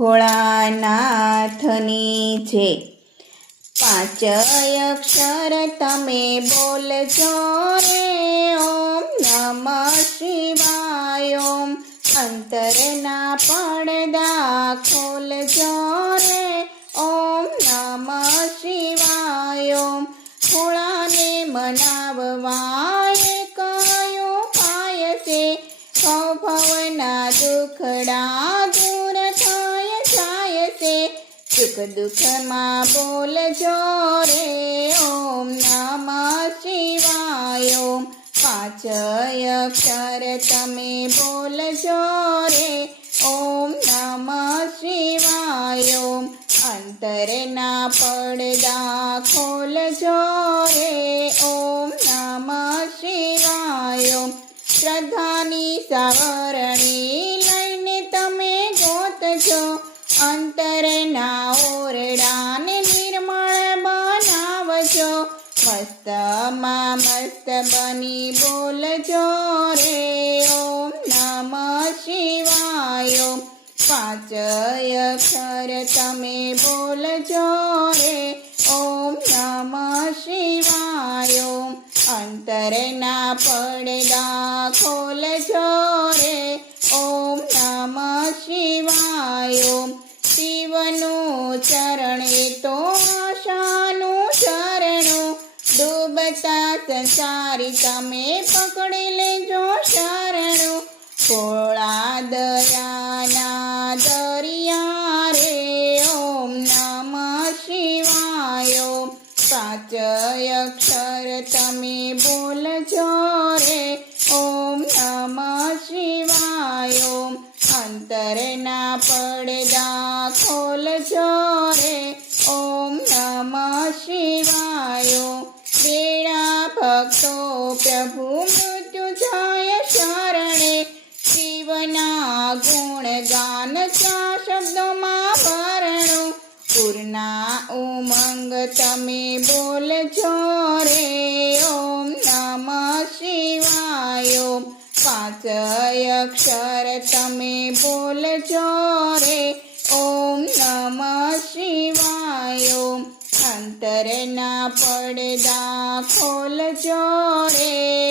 ભોળાનાથની છે. પાંચ અક્ષર તમે બોલજો રે, ઓમ નમઃ શિવાય. ઓમ અંતરના પડદા ખોલજો રે, ઓમ નમઃ શિવાય. ઓમ ભોળાને મનાવવાય કયો પાય છે ભવના દુખડા સુખ દુઃખમાં બોલજો રે, ઓમ નમઃ શિવાય, ઓમ પાંચ અક્ષર તમે બોલજો રે, ઓમ નમઃ શિવાય, ઓમ અંતરના પડદા ખોલજો રે, ઓમ નમઃ શિવાય, ઓમ શ્રદ્ધાની સાવરણી અંતરના ઓરડાને નિર્મળ બનાવજો. મસ્તમાં મસ્ત બની બોલજો રે. ઓમ નમ શિવાય. પાંચય પાંચ અક્ષર તમે બોલજો રે. ઓમ નમ શિવાય. અંતરના પડદા ખોલજો ચરણ એ તો આશાનું શરણો ડૂબતા સંસારી તમે પકડી લેજો શરણો. પોળા દયાના દરિયા રે, ઓમ નમઃ શિવાય. પાંચ અક્ષર તમે બોલજો રે, ઓમ નમઃ શિવાય. અંતર ના પડદા ભક્તો પ્રભુ મૃત્યુ જાય શરણે. શિવના ગુણ ગાન ચા શબ્દોમાં ભરણું પૂર્ણા ઉમંગ તમે બોલજો રે. ઓમ નમ શિવાય. ઓમ પાંચ અક્ષર તમે બોલજો રે. ઓમ નમ શિવાય. અંતરના પડદા ખોલજો રે.